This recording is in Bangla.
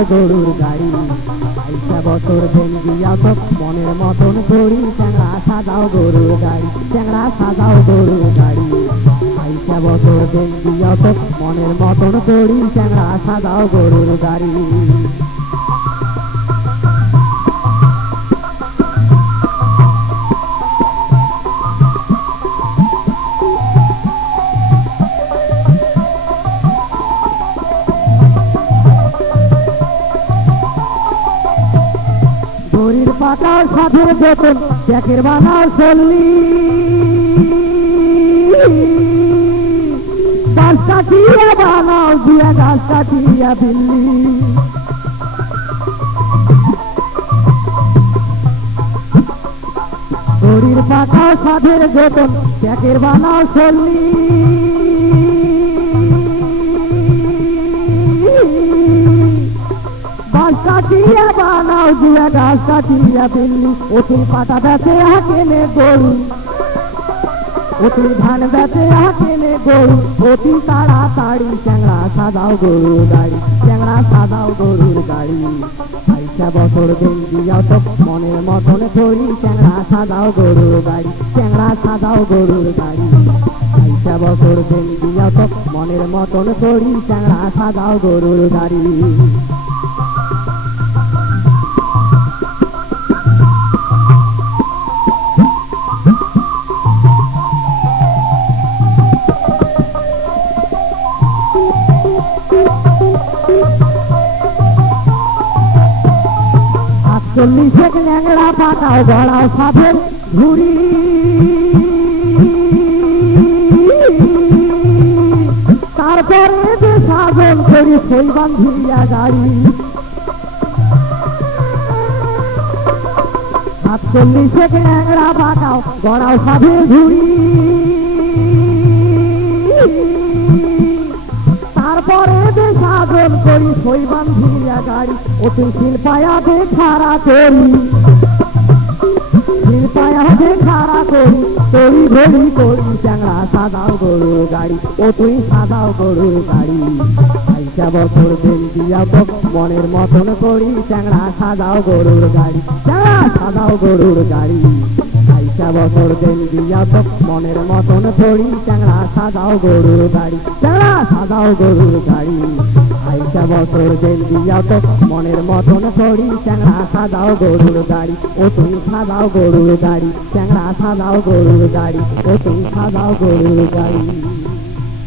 সাজাও গরুর গাড়ি। 22 বছর দিন দিয়া তো মনের মতন করি, চ্যাংড়া সাজাও গরুর গাড়ি, চ্যাংড়া সাজাও গরুর গাড়ি। 22 বছর দিন দিয়া তো মনের মতন করি, চ্যাংড়া সাজাও গরুর গাড়ি। ঘড়ির পাতাও সাধের বেতন, ট্যাকের বানাও চল্লি, গাছ কাটিয়া বানাও দিয়া গাছ কাটিয়া দিল্লি। ঘড়ির পাতাও সাধের বেতন, ট্যাকের বানাও চল্লি, গাছ কাটিয়া বানাও দিয়া গাছ কাটিয়া দিল্লি। অতুল পাতা বেঁচে কেনে গরু, অতুল ধান বেঁচে কেনে গরু, অতি তাড়াতাড়ি চ্যাংড়া সাজাও গরুর গাড়ি, চ্যাংড়া সাজাও গরুর গাড়ি। 22 বছর দিন দিয়াও তো মনের মতন করি, চ্যাংড়া সাজাও গরুর গাড়ি, চ্যাংড়া সাজাও গরুর গাড়ি। 22 বছর দিন দিয়াও তো মনের মতন করি, চ্যাংড়া সাজাও গরুর গাড়ি। চল্লিশে ল্যাংড়া পাকাও গড়াও সাধের ঘুরি, তারপরে যে সাধন করি সেই বান্ধিয়া গাড়ি। 40 ল্যাংড়া পাকাও গড়াও সাধের ঘুরি, তারপরে যে সাধন করি সই বান্ধিয়া গাড়ি। অতি শিল্পায়াতে খাড়া করি, শিল্পায়াতে খাড়া করি, তরি ঘড়ি করি, চ্যাংড়া সাজাও গরুর গাড়ি, ও তুই সাজাও গরুর গাড়ি। 22 বছর দিন দিয়া তো মনের মতন করি, চ্যাংড়া সাজাও গরুর গাড়ি, চ্যাংড়া সাজাও গরুর গাড়ি। 22 বছর দিন দিয়া তো মনের মতন করি, চ্যাংড়া সাজাও গরুর গাড়ি, চ্যাংড়া সাজাও গরুর গাড়ি। 22 বছর দিন দিয়া তো মনের মতন করি, চ্যাংড়া সাজাও গরুর গাড়ি, ও তুই সাজাও গরুর গাড়ি, চ্যাংড়া সাজাও গরুর গাড়ি, ও তুই সাজাও গরুর গাড়ি।